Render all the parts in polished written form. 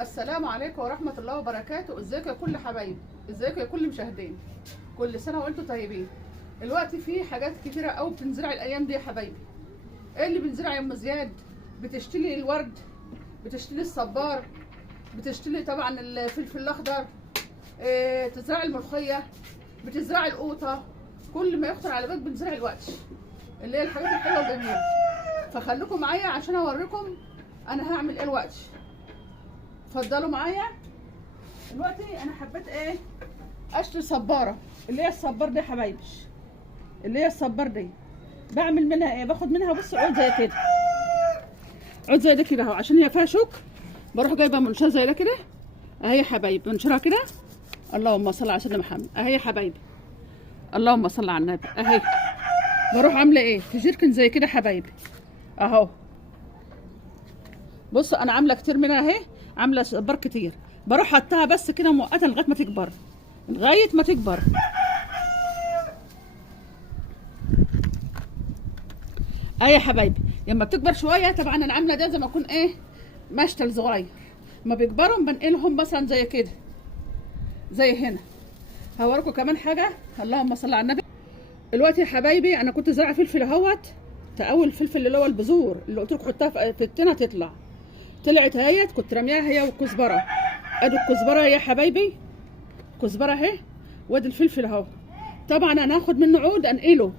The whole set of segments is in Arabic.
السلام عليكم ورحمة الله وبركاته. ازيكم يا كل حبايبي، ازيكم يا كل مشاهدين، كل سنة وانتم طيبين. الوقت في حاجات كتيرة قوي بتنزرع الايام دي يا حبايبي. ايه اللي بنزرع يا ام زياد؟ بتشتري الورد، بتشتري الصبار، بتشتري طبعا الفلفل الاخضر، تزرع الملوخية، بتزرع القوطة، كل ما يخطر على بالك بنزرع الوقت، اللي هي الحاجات الحلوة الجميلة. فخليكم معايا عشان اوريكم انا هعمل ايه الوقت. اتفضلوا معايا. دلوقتي انا حبيت اشتري صباره، اللي هي الصبار دي يا حبايبي، اللي هي الصبار دي بعمل منها باخد منها بص عود زي كده، عود زي ده كده اهو، عشان هي فيها شوك بروح جايبه منشار زي ده كده اهي يا حبايبي، منشرها كده. اللهم صل على سيدنا محمد اهي يا حبايبي، اللهم صل على النبي اهي. بروح عامله في جيركن زي كده يا حبايبي اهو. بصوا انا عامله كتير منها اهي، عامله صبار كتير، بروح حطها بس كده مؤقتا لغايه ما تكبر، لغايه ما تكبر. يا حبايبي لما بتكبر شويه طبعا انا عامله ده زي ما اكون مشتل صغير، ما بيكبروا بنقلهم مثلا زي كده زي هنا. هوريكم كمان حاجه، اللهم صل على النبي. دلوقتي يا حبايبي انا كنت زارعه فلفل اهوت، اول الفلفل اللي هو البذور اللي قلت لكم حطها في التينه تطلع، طلعت اهيت، كنت رميها هي والكزبره. ادي الكزبره يا حبايبي، كزبره اهي، وادي الفلفل اهو. طبعا انا هاخد منه عود انقله،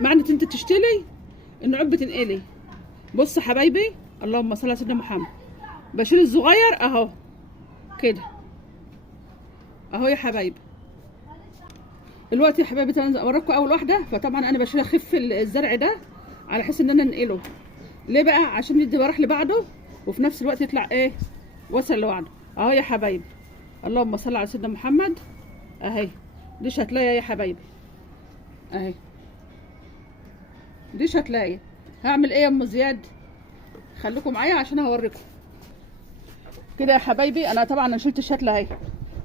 معنى انت تشتري النعود بتنقلي. بص يا حبايبي، اللهم صل على سيدنا محمد، بشيل الصغير اهو كده اهو يا حبايبي. دلوقتي يا حبايبي انا اوريكم اول واحده، فطبعا انا بشيل اخف الزرع ده على حيث ان انا انقله. ليه بقى؟ عشان يدي براح لبعضه وفي نفس الوقت يطلع وصل لوحده اهو يا حبايبي. اللهم صل على سيدنا محمد اهي. دي شتلايه يا حبايبي اهي، دي شتلايه. هعمل ايه يا ام زياد؟ خليكم معايا عشان هوريكم كده يا حبايبي. انا طبعا شلت الشتله اهي.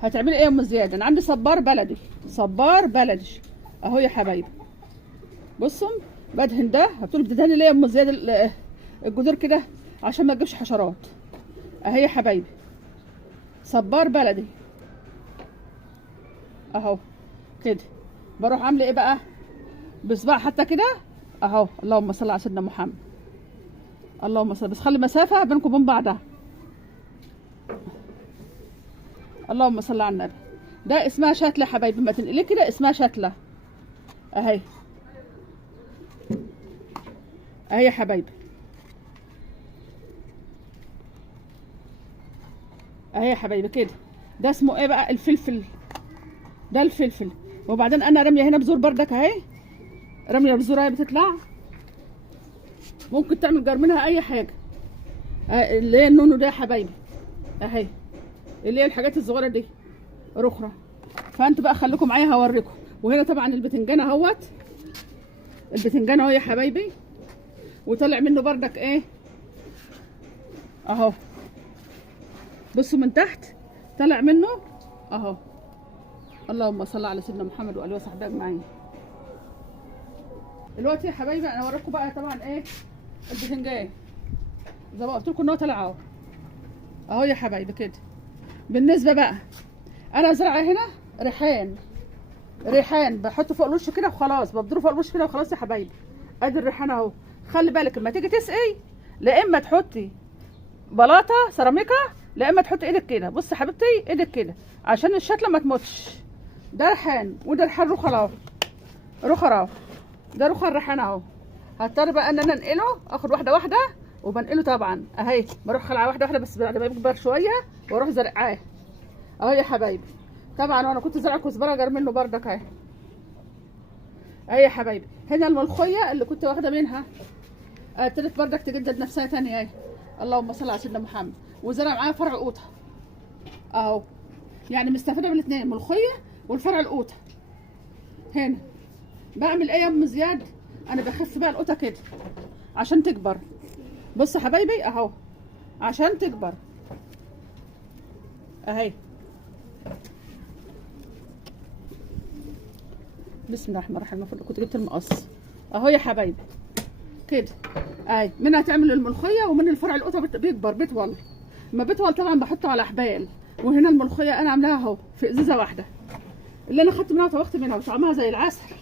هتعملي ايه يا ام زياد؟ انا عندي صبار بلدي، صبار بلدي اهو يا حبايبي. بصوا بدهن ده، هتقولوا بتدهني ليه يا ام زياد الجذور كده؟ عشان ما تجيبش حشرات اهي يا حبايبي. صبار بلدي اهو كده. بروح عامله ايه بقى؟ بصباع حتى كده اهو، اللهم صل على سيدنا محمد، اللهم صل، بس خلي مسافه بينكم وبين بعضها. اللهم صل على النبي. ده اسمها شتله حبايبي، ما تنقلي كده اسمها شتله اهي اهي يا حبايبي اهي يا حبايبي كده. ده اسمه ايه بقى؟ الفلفل، ده الفلفل. وبعدين انا راميه هنا بذور بردك اهي، راميه بذور اهي بتطلع، ممكن تعمل جار منها اي حاجه. اللي هي النونو ده يا حبايبي اهي، اللي هي الحاجات الصغيره دي رخره. فانتوا بقى خليكم معايا هوريكم. وهنا طبعا البتنجان اهوت، البتنجان اهو يا حبايبي، وطلع منه بردك اهو. بصوا من تحت طلع منه اهو. اللهم صل على سيدنا محمد واله وصحبه اجمعين. دلوقتي يا حبايبي انا اوريكم بقى طبعا البتنجان زي ما قلت لكم ان هو طلع اهو اهو يا حبايبي كده. بالنسبه بقى انا زرعه هنا ريحان، ريحان بحطه فوق الوش كده وخلاص، ببدره فوق الوش كده وخلاص يا حبايبي. ادي الريحان اهو. خلي بالك لما تيجي تسقي، لا اما تحطي بلاطه سيراميكا، لا اما تحطي ايدك كده. بص يا حبيبتي ايدك كده عشان الشتله ما تموتش. ده ريحان وده ريحان رخر اهو، رخر اهو، ده رخر ريحان اهو. هضطر بقى ان انا انقله، اخد واحده واحده وبنقله طبعا اهي. بروح خلعه واحده واحده بس بعد ما يكبر شويه واروح زرعاه اهو يا حبايبي. طبعا وانا كنت زرع كزبره جار منه بردك اهي اهي يا حبايبي. هنا الملوخيه اللي كنت واخده منها ابتدت بردك تجدد نفسها تاني اهي. اللهم صل على سيدنا محمد. وزرع معايا فرع قوطه اهو، يعني مستفاده من الاثنين، الملوخيه والفرع القوطه. هنا بعمل ايه يا ام زياد؟ انا بخف بقى القوطه كده عشان تكبر. بص يا حبايبي اهو، عشان تكبر اهي. بسم الله الرحمن الرحيم. المفروض كنت جبت المقص اهو يا حبايبي كده اهي. منها تعمل الملوخيه ومن الفرع القوطه بيكبر بيطول. ما بطول طبعا بحطه على حبال. وهنا الملوخيه انا عاملاها اهو في ازازه واحده اللي انا خدت منها وطبخت منها وطعمها زي العسل.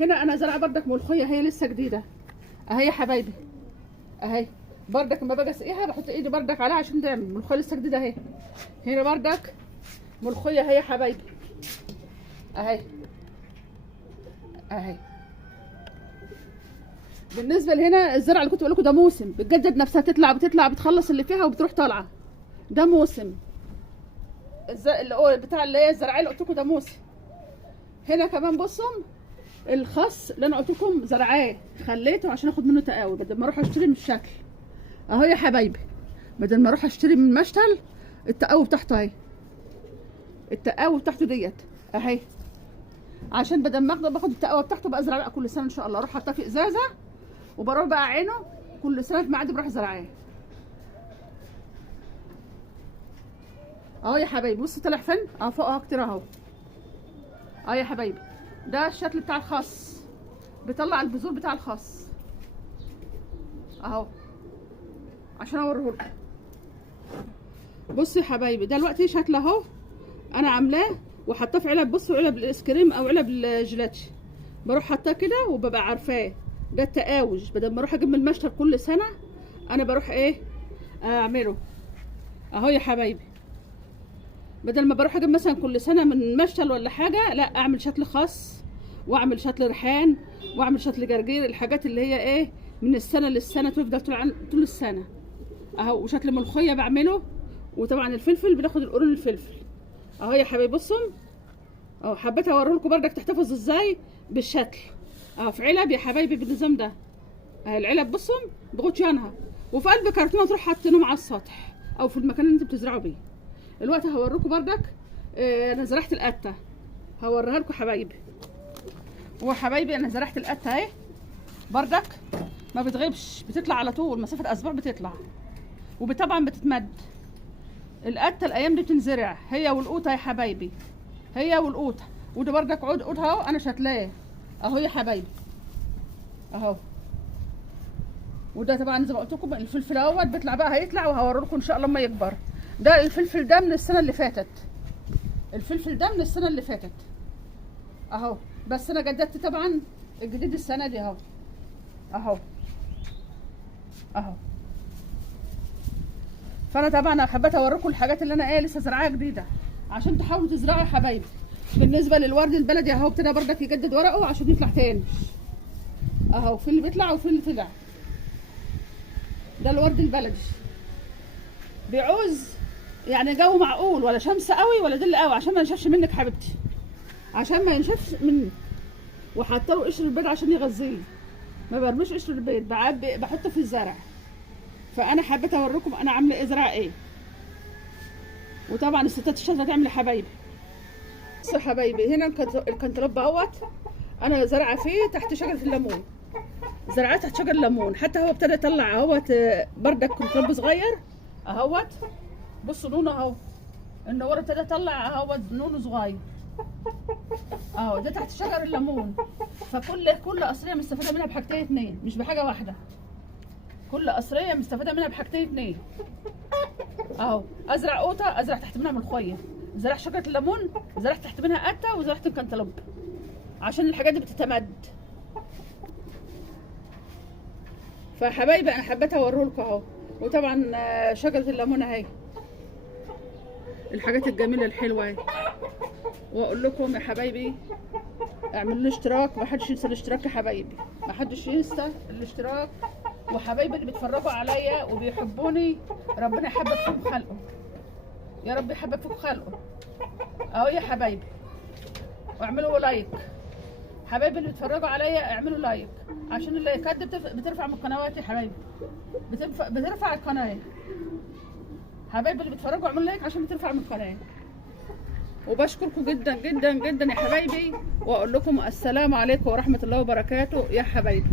هنا انا زرعه بردك ملوخيه هي لسه جديده اهي يا حبايبي اهي. بردك لما باجي اسقيها بحط ايدي بردك عليها عشان تعمل ملوخيه لسه جديده اهي. هنا بردك ملوخيه اهي يا حبايبي اهي اهي. بالنسبه لهنا الزرعه اللي كنت بقول لكم ده موسم بتجدد نفسها، بتطلع بتخلص اللي فيها وبتروح طالعه. ده موسم اللي هو بتاع اللي هي الزرعيه اللي قلت لكم ده موسم. هنا كمان بصوا الخس اللي انا قلت لكم زرعاه خليته عشان اخد منه تقاوي بدل ما اروح اشتري من الشكل اهو يا حبايبي. بدل ما اروح اشتري من المشتل التقاوي بتاعته اهي. التقاوي بتاعته ديت اهي، عشان بدل ما باخد التقاوي بتاعته بقى ازرع بقى كل سنه ان شاء الله. اروح احطها في ازازه وبروح بقى عينه كل سنه في ميعاد بروح زرعاه اهو يا حبايبي. بصوا طلع فين اهو فوق اهو كتير اهو اهو يا حبايبي. ده الشكل بتاع الخس، بيطلع البذور بتاع الخس اهو عشان اوريهولكم. بصوا يا حبايبي ده دلوقتي شكله اهو انا عاملاه وحطاه في علب. بصوا علب الايس كريم او علب الجيلاتي بروح حطاه كده وببقى عارفاه ده التقاوج. بدل ما اروح اجيب من المشتل كل سنه انا بروح ايه اعمله اهو يا حبايبي. بدل ما بروح اجيب مثلا كل سنه من مشتل ولا حاجه، لا اعمل شكل خاص واعمل شكل ريحان واعمل شكل جرجير، الحاجات اللي هي ايه من السنه للسنه تفضل طول السنه اهو. وشكل ملوخيه بعمله. وطبعا الفلفل بناخد القرون الفلفل اهو يا حبايبي. بصوا اهو حبيت اوريلكم بردك تحتفظوا ازاي بالشكل اهو في علب يا حبايبي بالنظام ده اهي. العلب بصوا بغطيانها وفي قلب كرتونه تروح حاطينهم على السطح او في المكان اللي انتوا بتزرعوا بيه. دلوقتي هوريكم بردك انا زرعت القته هوريها لكم حبايبي. وحبايبي انا زرعت القته اهي بردك ما بتغيبش، بتطلع على طول مسافه اسبوع بتطلع وطبعا بتتمد. القته الايام دي بتنزرع هي والقوطه يا حبايبي، هي والقوطه. وده بردك عود قوطه اهو انا شتلاه اهو يا حبايبي اهو. وده طبعا زي ما قلت لكم الفلفل اهوت بيطلع بقى هيطلع وهوريكم ان شاء الله لما يكبر. ده الفلفل ده من السنه اللي فاتت، الفلفل ده من السنه اللي فاتت اهو. بس انا جددت طبعا الجديد السنه دي اهو اهو اهو. فانا طبعا حبيت اوريكم الحاجات اللي انا ايه لسه زرعاها جديده عشان تحاولوا تزرعوا يا حبايبي. بالنسبه للورد البلدي اهو ابتدى بردك يجدد ورقه عشان يطلع تاني اهو. في اللي بيطلع وفي اللي طلع. ده الورد البلدي بيعوز يعني جو معقول ولا شمس قوي ولا ظل قوي عشان ما ينشفش منك حبيبتي، عشان ما ينشفش مني. وحاطه له قشر البيض عشان يغذيه، ما برميش قشر البيض بحطه في الزرع. فانا حبيت اوريكم انا عامله ايه زرع ايه. وطبعا الستات الشاطره تعمل يا حبايبي. بصوا يا حبايبي هنا الكنتالوب اهوت انا زرعه فيه تحت شجره الليمون، زرعت تحت شجر الليمون حتى هو ابتدى يطلع اهوت بردك كنتالوب صغير اهوت. بصوا نونه اهو النوره ابتدى يطلع اهوت نونه صغير اهو. ده تحت شجر الليمون. فكل قصريه مستفاده منها بحاجتين اتنين مش بحاجه واحده. كل قصريه مستفاده منها بحاجتين اتنين اهو. ازرع قوطه ازرع تحت منها ملوخيه، زرع شجره الليمون زرعت تحت منها قته وزرعت الكنتالوب عشان الحاجات دي بتتمد. فحبايبي انا حبيت اوريهولكم اهو. وطبعا شجره الليمون اهي الحاجات الجميله الحلوه اهي. واقول لكم يا حبايبي اعملوا لي اشتراك، ما حدش ينسى الاشتراك يا حبايبي، ما حدش ينسى الاشتراك. وحبايبي اللي بيتفرجوا عليا وبيحبوني ربنا يحبب فيكم خلقه، يا رب يحبب فيكم خلقه اهو يا حبايبي. واعملوا لايك حبايبي اللي بيتفرجوا عليا، اعملوا لايك عشان اللايكات دي بترفع من القنوات يا حبايبي، بترفع القناه. حبايبي اللي بيتفرجوا اعملوا لايك عشان بترفع من القناه. وبشكركم جدا جدا جدا يا حبايبي. واقول لكم السلام عليكم ورحمه الله وبركاته يا حبايبي.